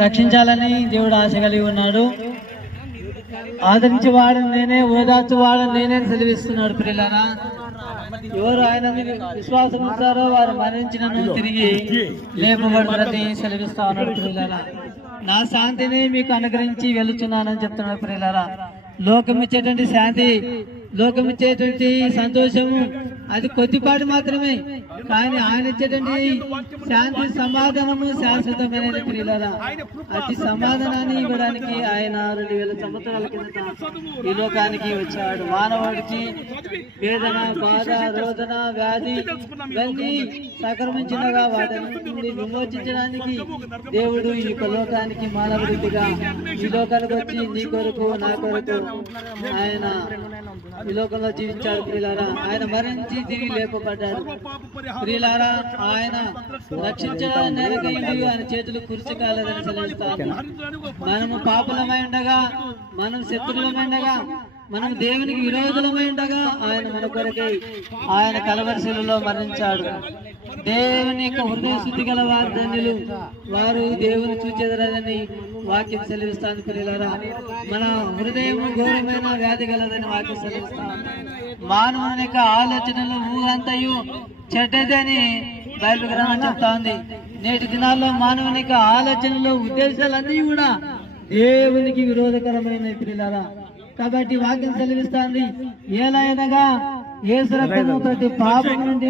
రక్షించాలని దేవుడు ఆశ కలిగి ఉన్నాడు. ఆదరించి వాడని నేనే, ఓదార్చు వాడని నేనే సెలవిస్తున్నాడు. ప్రియులారా, ఎవరు ఆయన విశ్వాసం ఉంచారో వారు మరణించినను తిరిగి లేపబడుతుందని సెలవిస్తా ఉన్నాడు. ప్రియులారా, నా శాంతిని మీకు అనుగ్రహించి వెళుతున్నానని చెప్తున్నాడు. ప్రియులారా, లోకం ఇచ్చేటువంటి శాంతి, లోకం ఇచ్చేటువంటి సంతోషము అది కొద్దిపాటి మాత్రమే, కానీ ఆయన ఇచ్చేటువంటి శాంతి సమాధానము శాశ్వతమైనది. ప్రియులారా, అతి సమాధానాన్ని ఇవ్వడానికి ఆయన 2000 సంవత్సరాల కిందట ఈ లోకానికి వచ్చాడు. మానవుడికి వేదన, బాధ, రోదన, వ్యాధి ఇవన్నీ సంక్రమించినగా వాటిని నుండి విమోచించడానికి దేవుడు ఈ లోకానికి మానవుడిగా ఈ లోకానికి వచ్చి నీ కొరకు నా కొరకు ఆయన ఈ లోకంలో జీవించాడు. ప్రియులారా, ఆయన మరణించి తిరిగి లేపబడ్డాడు. ప్రియులారా, ఆయన రక్షించడానికి నేరకై ఆయన చేతులు కుర్చీ కాలేదని సెలవిస్తాడు. మనము పాపులమై ఉండగా, మనం శత్రులమై ఉండగా, మనం దేవునికి విరోధులమై ఉండగా ఆయన మన కొరకై ఆయన కలవరిశిలలో మరణించాడు. దేవుని యొక్క హృదయ శుద్ధి గల వారు ధన్యులు, వారు దేవుని చూచెదరని వాక్యం సెలవిస్తాను. ప్రియులారా, మన హృదయం ఘోరమైన వ్యాధి గలదని వాక్యం సెలవిస్తాను. మానవుని యొక్క ఆలోచనలు ఊహంతయు చెడ్డదని బైబిల్ గ్రంథం చెప్తా ఉంది. నేటి దినాల్లో మానవుని యొక్క ఆలోచనలు, ఉద్దేశాలన్నీ కూడా దేవునికి విరోధకరమైన. ప్రియులారా, కాబట్టి వాక్యం సెలవిస్తాంది, ఏలైనగా యేసు రక్తము ప్రతి పాపం నుండి